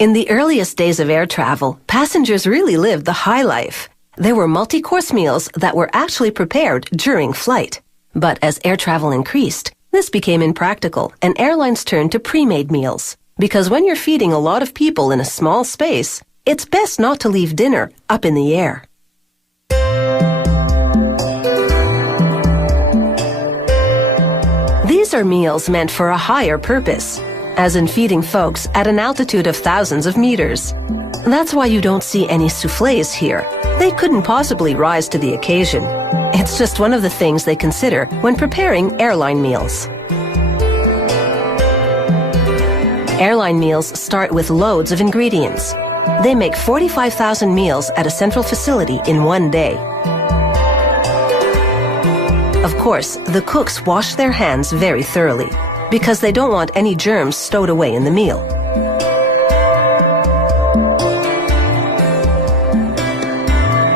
In the earliest days of air travel, passengers really lived the high life. There were multi-course meals that were actually prepared during flight. But as air travel increased, this became impractical and airlines turned to pre-made meals. Because when you're feeding a lot of people in a small space, it's best not to leave dinner up in the air. These are meals meant for a higher purpose, as in feeding folks at an altitude of thousands of meters. That's why you don't see any soufflés here. They couldn't possibly rise to the occasion. It's just one of the things they consider when preparing airline meals. Airline meals start with loads of ingredients. They make 45,000 meals at a central facility in one day. Of course, the cooks wash their hands very thoroughly, because they don't want any germs stowed away in the meal.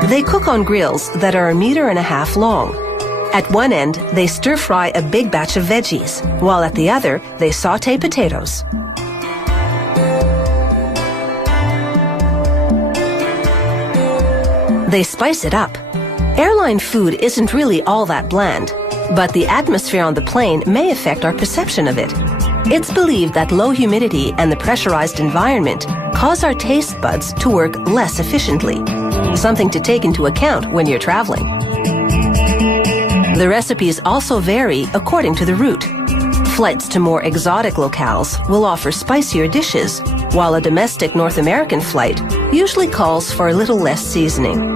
They cook on grills that are 1.5 meters long. At one end, they stir-fry a big batch of veggies, while at the other, they sauté potatoes. They spice it up. Airline food isn't really all that bland, but the atmosphere on the plane may affect our perception of it. It's believed that low humidity and the pressurized environment cause our taste buds to work less efficiently, something to take into account when you're traveling. The recipes also vary according to the route. Flights to more exotic locales will offer spicier dishes, while a domestic North American flight usually calls for a little less seasoning.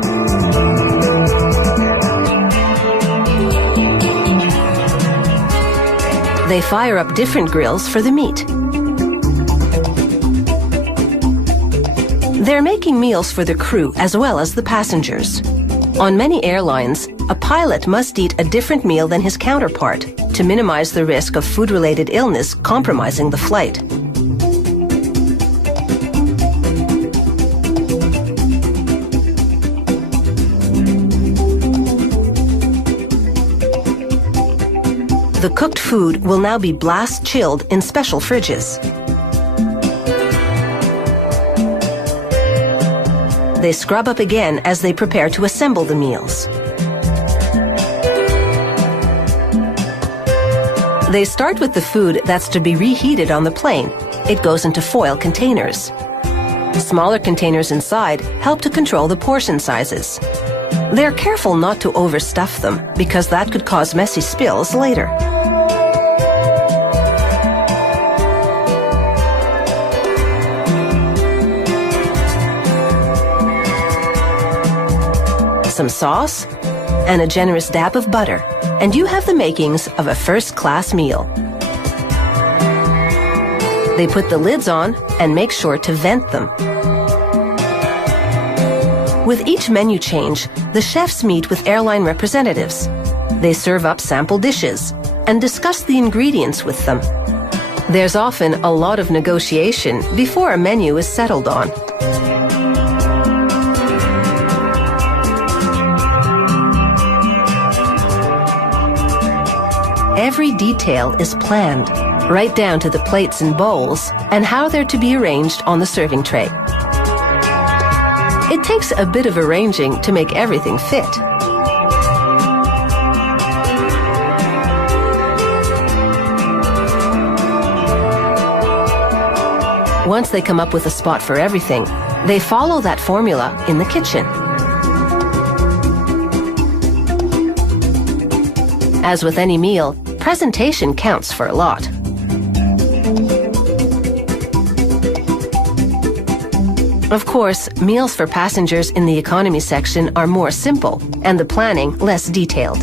They fire up different grills for the meat. They're making meals for the crew as well as the passengers. On many airlines, a pilot must eat a different meal than his counterpart to minimize the risk of food-related illness compromising the flight. The cooked food will now be blast chilled in special fridges. They scrub up again as they prepare to assemble the meals. They start with the food that's to be reheated on the plane. It goes into foil containers. Smaller containers inside help to control the portion sizes. They're careful not to overstuff them because that could cause messy spills later. Some sauce, and a generous dab of butter, and you have the makings of a first-class meal. They put the lids on and make sure to vent them. With each menu change, the chefs meet with airline representatives. They serve up sample dishes and discuss the ingredients with them. There's often a lot of negotiation before a menu is settled on. Every detail is planned, right down to the plates and bowls and how they're to be arranged on the serving tray. It takes a bit of arranging to make everything fit. Once they come up with a spot for everything, they follow that formula in the kitchen. As with any meal, presentation counts for a lot. Of course, meals for passengers in the economy section are more simple and the planning less detailed.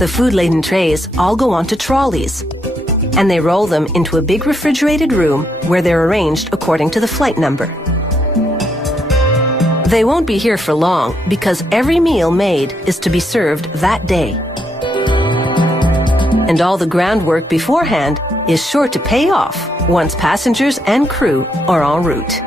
The food-laden trays all go onto trolleys, and they roll them into a big refrigerated room where they're arranged according to the flight number. They won't be here for long because every meal made is to be served that day. And all the groundwork beforehand is sure to pay off once passengers and crew are en route.